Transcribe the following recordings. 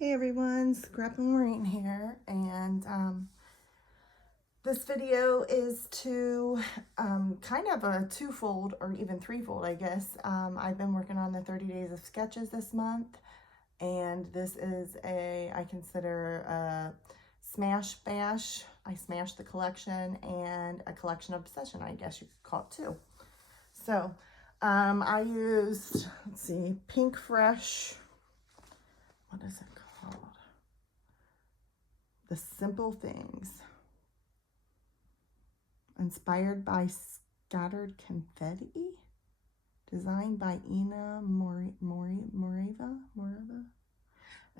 Hey everyone, Scrap and Maureen here, and this video is to kind of a twofold or even threefold, I guess. I've been working on the 30 days of sketches this month, and this is I consider a smash bash. I smashed the collection and a collection obsession, I guess you could call it too. So I used, let's see, PinkFresh, what is it called? The Simple Things. Inspired by Scattered Confetti. Designed by Ina Moreva.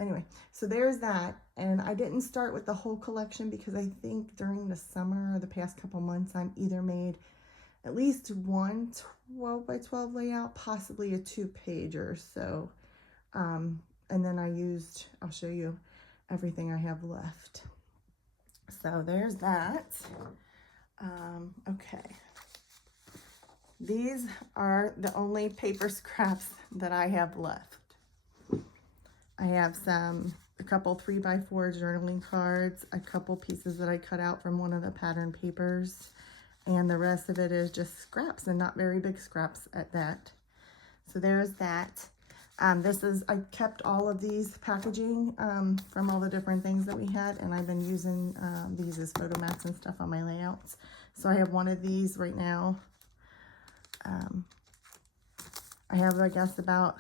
Anyway, so there's that. And I didn't start with the whole collection because I think during the summer or the past couple months, I'm either made at least one 12 by 12 layout, possibly a 2-pager. So, and then I'll show you everything I have left. So there's that. Okay. These are the only paper scraps that I have left. I have a couple 3x4 journaling cards, a couple pieces that I cut out from one of the pattern papers, and the rest of it is just scraps, and not very big scraps at that. So there's that. I kept all of these packaging from all the different things that we had, and I've been using these as photo mats and stuff on my layouts. So I have one of these right now. I have, I guess, about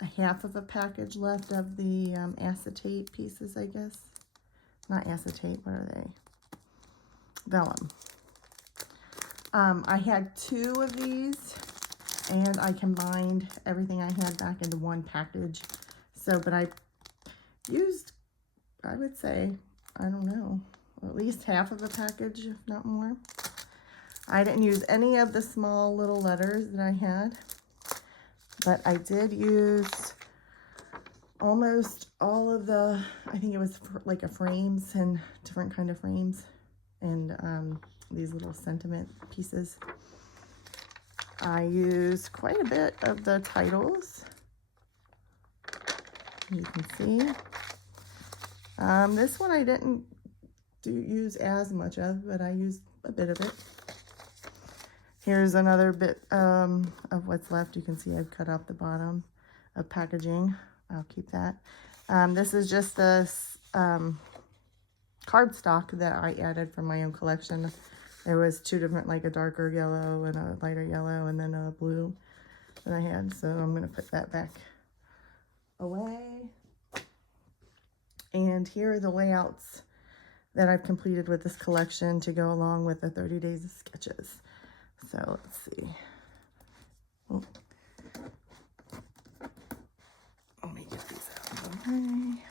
a half of a package left of the acetate pieces, I guess. Not acetate, what are they? Vellum. I had 2 of these, and I combined everything I had back into one package. So, but I used, I would say, I don't know, at least half of a package, if not more. I didn't use any of the small little letters that I had, but I did use almost all of the, I think it was like a frames and different kind of frames, and these little sentiment pieces. I used quite a bit of the titles, you can see. This one I didn't use as much of, but I used a bit of it. Here's another bit of what's left. You can see I've cut out the bottom of packaging. I'll keep that. This is just the cardstock that I added from my own collection. There was 2 different, like a darker yellow and a lighter yellow, and then a blue that I had. So I'm going to put that back away. And here are the layouts that I've completed with this collection to go along with the 30 days of sketches. So let's see. Oh. Let me get these out of the way.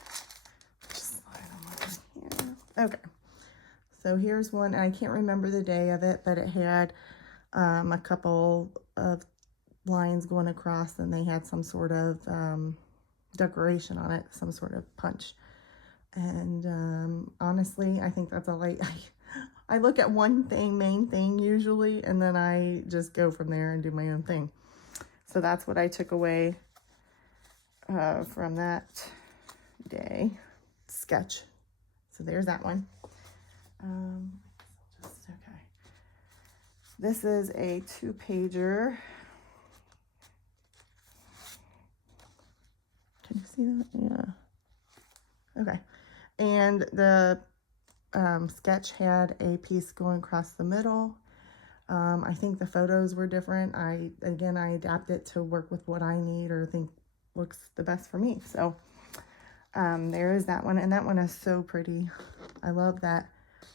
Just slide them over here. Okay. So here's one. I can't remember the day of it, but it had a couple of lines going across, and they had some sort of decoration on it, some sort of punch. And honestly, I think that's all I look at one thing, main thing usually, and then I just go from there and do my own thing. So that's what I took away from that day sketch. So there's that one. Okay. This is a 2-pager. Can you see that? Yeah. Okay. And the sketch had a piece going across the middle. I think the photos were different. I adapted to work with what I need or think looks the best for me. So there is that one, and that one is so pretty. I love that,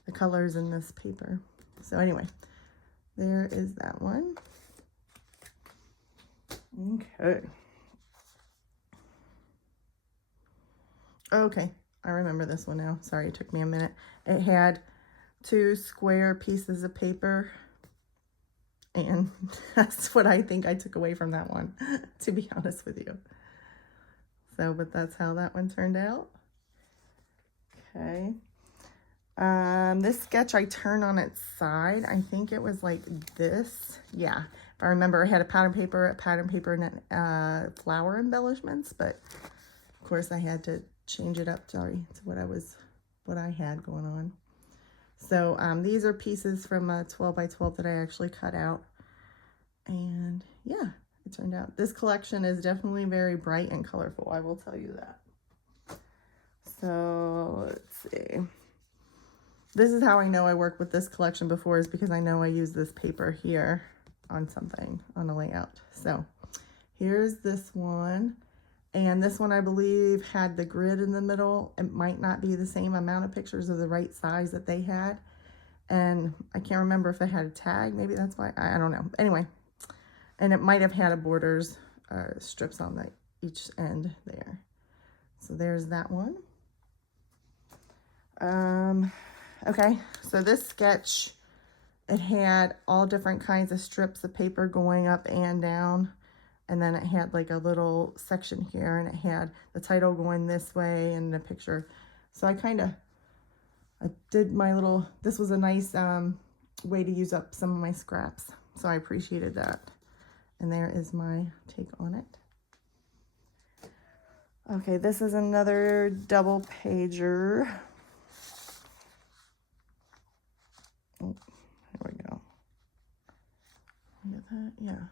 the colors in this paper. So anyway, there is that one. Okay, I remember this one now. Sorry, it took me a minute. It had 2 square pieces of paper, and that's what I think I took away from that one, to be honest with you. So, but that's how that one turned out. Okay. This sketch I turned on its side. I think it was like this. Yeah. If I remember, I had a pattern paper and flower embellishments, but of course I had to change it up, sorry, to what I had going on. So these are pieces from a 12 by 12 that I actually cut out. And yeah, it turned out. This collection is definitely very bright and colorful, I will tell you that. So let's see. This is how I know I worked with this collection before, is because I know I use this paper here on something, on a layout. So here's this one. And this one, I believe, had the grid in the middle. It might not be the same amount of pictures of the right size that they had. And I can't remember if it had a tag. Maybe that's why. I don't know. Anyway, and it might have had a borders strips on each end there. So there's that one. Okay, so this sketch, it had all different kinds of strips of paper going up and down. And then it had like a little section here, and it had the title going this way and the picture. So I did my little, this was a nice way to use up some of my scraps. So I appreciated that. And there is my take on it. Okay, this is another double pager. Oh, here we go. Look at that, yeah.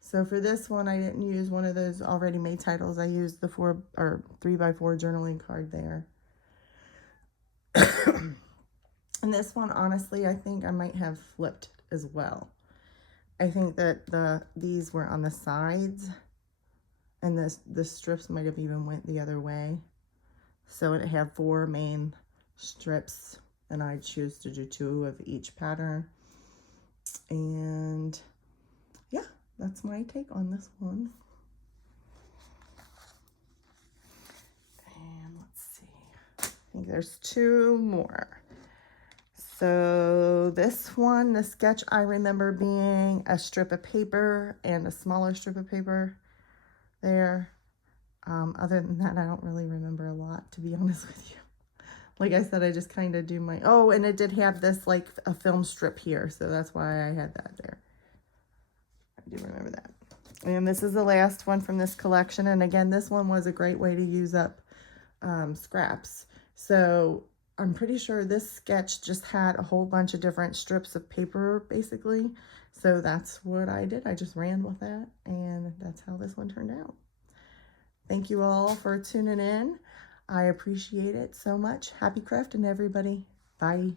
So for this one, I didn't use one of those already made titles. I used the 3x4 journaling card there. And this one, honestly, I think I might have flipped as well. I think that these were on the sides, and the strips might have even went the other way. So it had 4 main strips, and I choose to do 2 of each pattern. And yeah, that's my take on this one. And let's see, I think there's 2 more. So this one, the sketch, I remember being a strip of paper and a smaller strip of paper there. Other than that, I don't really remember a lot, to be honest with you. Like I said, I just kind of do my, oh, and it did have this like a film strip here, so that's why I had that there. I do remember that. And this is the last one from this collection. And again, this one was a great way to use up scraps. So I'm pretty sure this sketch just had a whole bunch of different strips of paper, basically. So that's what I did. I just ran with that, and that's how this one turned out. Thank you all for tuning in. I appreciate it so much. Happy crafting, everybody. Bye.